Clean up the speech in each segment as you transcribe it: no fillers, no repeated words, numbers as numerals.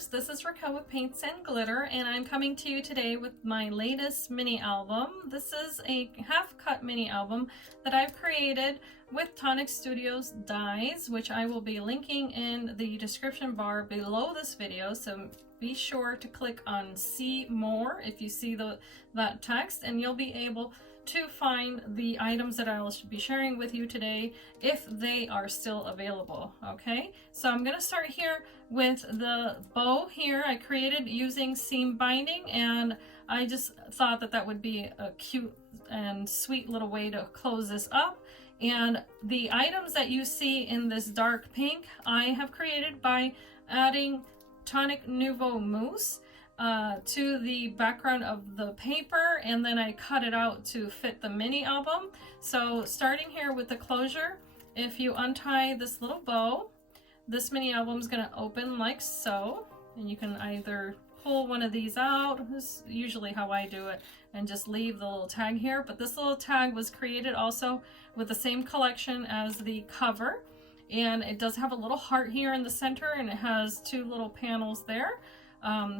collectors, this is Raquel with Paints and Glitter, and I'm coming to you today with my latest mini album. This is a half-cut mini album that I've created with Tonic Studios dies, which I will be linking in the description bar below this video, so be sure to click on see more if you see that text, and you'll be able to find the items that I'll be sharing with you today if they are still available. Okay, so I'm going to start here with the bow here. I created using seam binding, and I just thought that that would be a cute and sweet little way to close this up. And the items that you see in this dark pink I have created by adding Tonic Nuvo Mousse to the background of the paper, and then I cut it out to fit the mini album. So starting here with the closure, if you untie this little bow, this mini album is going to open like so, and you can either pull one of these out, this is usually how I do it, and just leave the little tag here. But this little tag was created also with the same collection as the cover, and it does have a little heart here in the center, and it has two little panels there.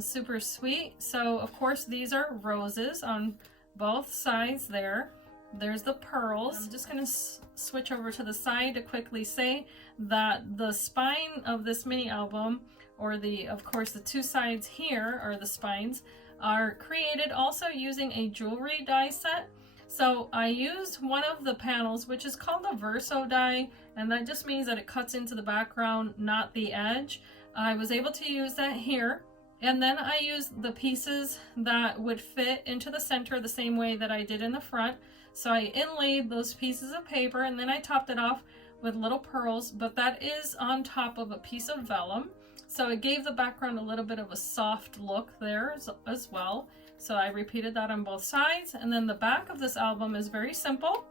Super sweet. So of course these are roses on both sides there. There's the pearls. I'm just going to switch over to the side to quickly say that the spine of this mini album, or of course the two sides here are the spines, are created also using a jewelry die set. So I used one of the panels, which is called a verso die, and that just means that it cuts into the background, not the edge. I was able to use that here. And then I used the pieces that would fit into the center the same way that I did in the front. So I inlaid those pieces of paper, and then I topped it off with little pearls, but that is on top of a piece of vellum. So it gave the background a little bit of a soft look there as well. So I repeated that on both sides. And then the back of this album is very simple.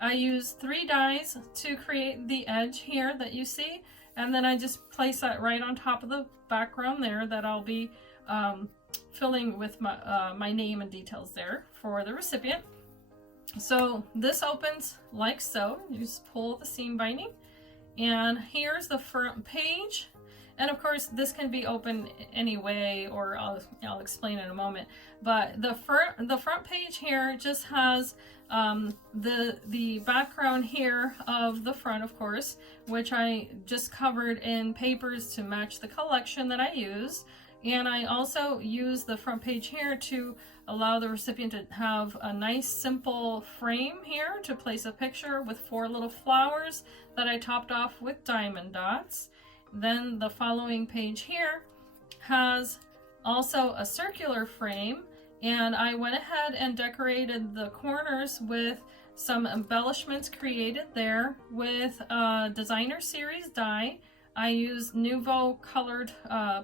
I used 3 dies to create the edge here that you see. And then I just place that right on top of the background there that I'll be filling with my name and details there for the recipient. So this opens like so. You just pull the seam binding, and here's the front page. And of course this can be opened anyway, or I'll explain in a moment. But the front page here just has the background here of the front, of course, which I just covered in papers to match the collection that I used. And I also used the front page here to allow the recipient to have a nice simple frame here to place a picture with 4 little flowers that I topped off with diamond dots. Then the following page here has also a circular frame, and I went ahead and decorated the corners with some embellishments created there with designer series die. I used Nuvo colored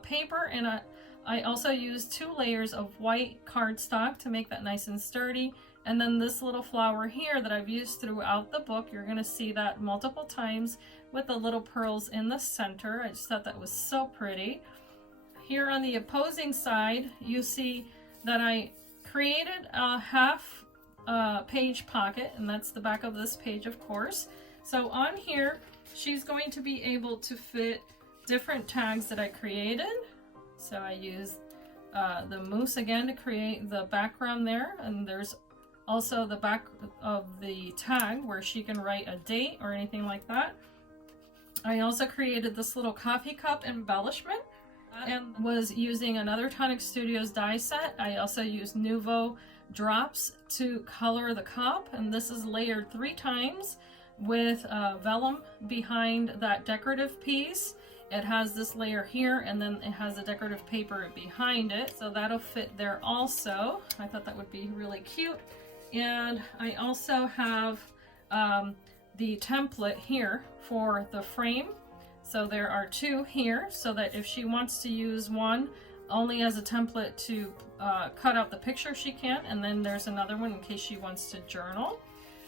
paper, and I also used 2 layers of white cardstock to make that nice and sturdy. And then this little flower here that I've used throughout the book, you're going to see that multiple times with the little pearls in the center. I just thought that was so pretty. Here on the opposing side, you see that I created a half page pocket, and that's the back of this page, of course. So on here, she's going to be able to fit different tags that I created. So I used the mousse again to create the background there, and there's also the back of the tag where she can write a date or anything like that. I also created this little coffee cup embellishment and was using another Tonic Studios die set. I also used Nuvo drops to color the cup, and this is layered 3 times with vellum behind that decorative piece. It has this layer here, and then it has the decorative paper behind it, so that'll fit there also. I thought that would be really cute. And I also have the template here for the frame. So there are 2 here, so that if she wants to use one only as a template to cut out the picture, she can. And then there's another one in case she wants to journal.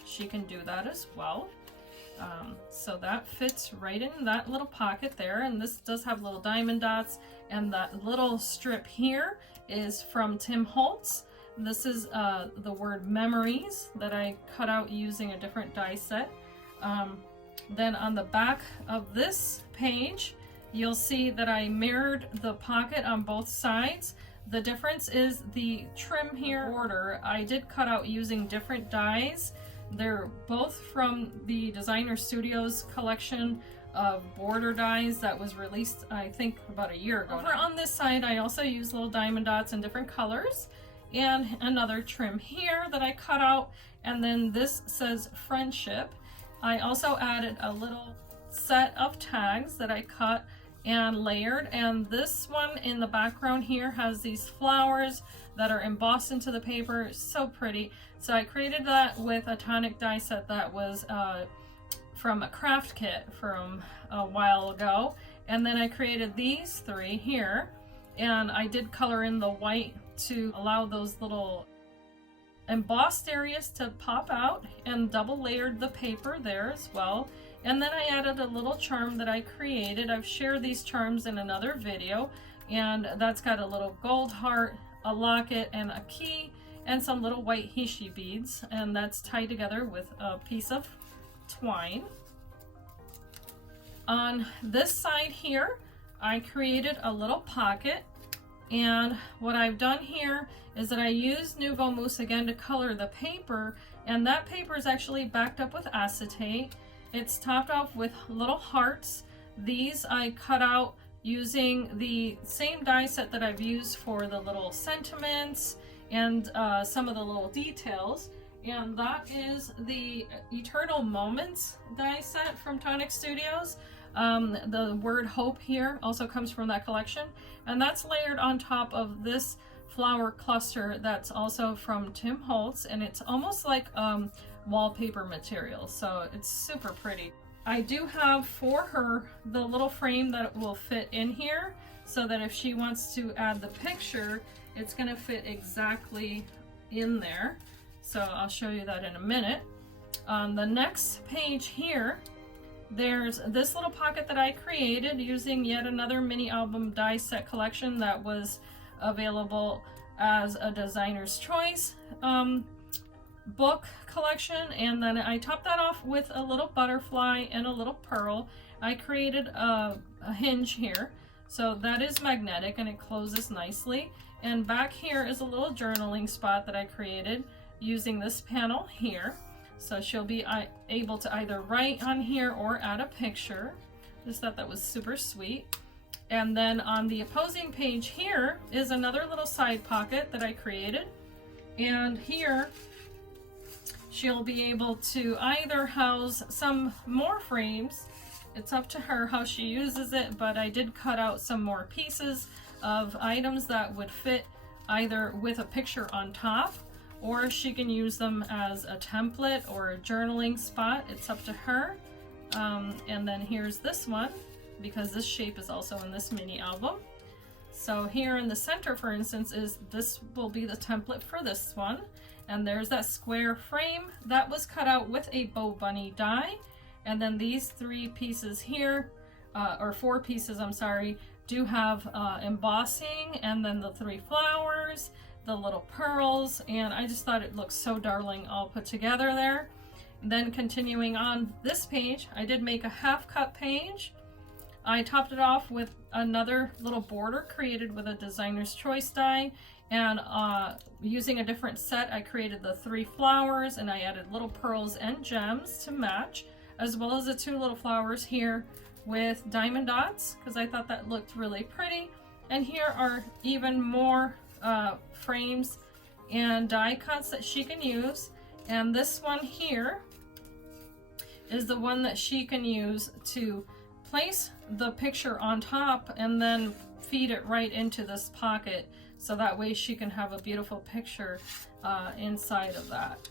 She can do that as well. So that fits right in that little pocket there. And this does have little diamond dots. And that little strip here is from Tim Holtz. This is the word memories that I cut out using a different die set. Then on the back of this page, you'll see that I mirrored the pocket on both sides. The difference is the trim here border I did cut out using different dies. They're both from the Designer Studios collection of border dies that was released, I think, about a year ago. Over on this side, I also used little diamond dots in different colors, and another trim here that I cut out, and then this says friendship. I also added a little set of tags that I cut and layered, and this one in the background here has these flowers that are embossed into the paper. So pretty. So I created that with a Tonic die set that was from a craft kit from a while ago, and then I created these three here, and I did color in the white to allow those little embossed areas to pop out, and double layered the paper there as well. And then I added a little charm that I created. I've shared these charms in another video, and that's got a little gold heart, a locket, and a key, and some little white hishi beads, and that's tied together with a piece of twine. On this side here, I created a little pocket, and what I've done here is that I used Nuvo mousse again to color the paper, and that paper is actually backed up with acetate. It's topped off with little hearts. These I cut out using the same die set that I've used for the little sentiments and some of the little details. And that is the Eternal Moments die set from Tonic Studios. The word hope here also comes from that collection, and that's layered on top of this flower cluster that's also from Tim Holtz, and it's almost like wallpaper material, so it's super pretty. I do have for her the little frame that will fit in here, so that if she wants to add the picture, it's going to fit exactly in there. So I'll show you that in a minute. On the next page here, there's this little pocket that I created using yet another mini album die set collection that was available as a designer's choice book collection, and then I topped that off with a little butterfly and a little pearl. I created a hinge here, so that is magnetic and it closes nicely. And back here is a little journaling spot that I created using this panel here. So she'll be able to either write on here or add a picture. Just thought that was super sweet. And then on the opposing page here is another little side pocket that I created. And here she'll be able to either house some more frames. It's up to her how she uses it, but I did cut out some more pieces of items that would fit either with a picture on top, or she can use them as a template or a journaling spot. It's up to her. And then here's this one, because this shape is also in this mini album. So here in the center, for instance, this will be the template for this one. And there's that square frame that was cut out with a Bow Bunny die. And then these three pieces here, or four pieces, I'm sorry, do have embossing, and then the three flowers, the little pearls, and I just thought it looked so darling all put together there. Then continuing on this page, I did make a half cut page. I topped it off with another little border created with a designer's choice die, and using a different set, I created the three flowers, and I added little pearls and gems to match, as well as the two little flowers here with diamond dots, because I thought that looked really pretty. And here are even more frames and die cuts that she can use, and this one here is the one that she can use to place the picture on top and then feed it right into this pocket, so that way she can have a beautiful picture inside of that.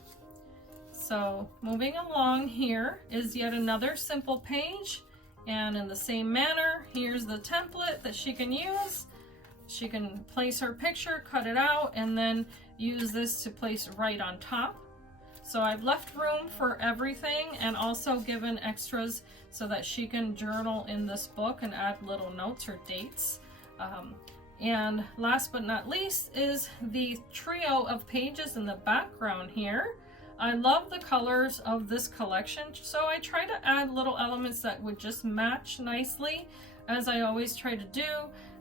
So moving along, here is yet another simple page, and in the same manner, here's the template that she can use. She can place her picture, cut it out, and then use this to place right on top. So I've left room for everything, and also given extras so that she can journal in this book and add little notes or dates. And last but not least is the trio of pages in the background here. I love the colors of this collection, so I try to add little elements that would just match nicely. as I always try to do.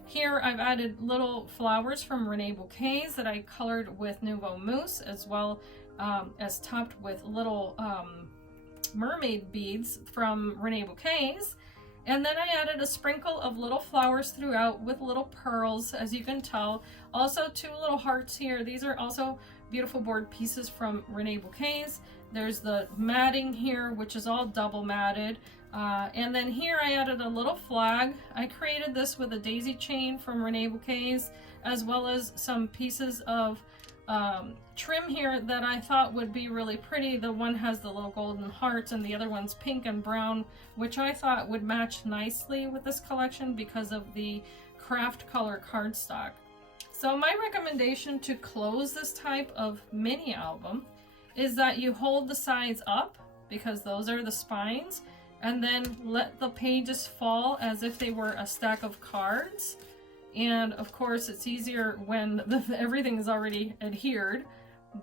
Here I've added little flowers from Renee Bouquets that I colored with Nuvo Mousse, as well as topped with little mermaid beads from Renee Bouquets. And then I added a sprinkle of little flowers throughout with little pearls, as you can tell. Also 2 little hearts here. These are also beautiful board pieces from Renee Bouquets. There's the matting here, which is all double matted. And then here I added a little flag. I created this with a daisy chain from Renee Bouquets, as well as some pieces of trim here that I thought would be really pretty. The one has the little golden hearts and the other one's pink and brown, which I thought would match nicely with this collection because of the craft color cardstock. So my recommendation to close this type of mini album is that you hold the sides up, because those are the spines, and then let the pages fall as if they were a stack of cards. And of course it's easier when everything is already adhered,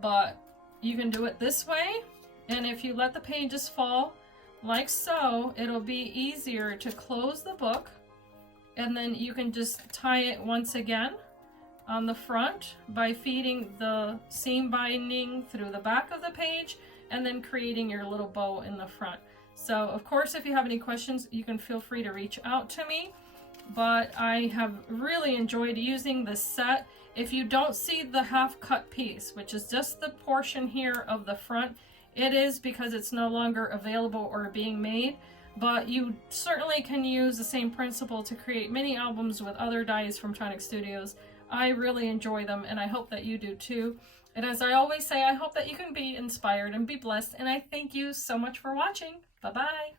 but you can do it this way. And if you let the pages fall like so, it'll be easier to close the book, and then you can just tie it once again on the front by feeding the seam binding through the back of the page and then creating your little bow in the front. So of course, if you have any questions, you can feel free to reach out to me. But I have really enjoyed using this set. If you don't see the half cut piece, which is just the portion here of the front, it is because it's no longer available or being made. But you certainly can use the same principle to create mini albums with other dies from Tonic Studios. I really enjoy them, and I hope that you do too. And as I always say, I hope that you can be inspired and be blessed, and I thank you so much for watching. Bye-bye.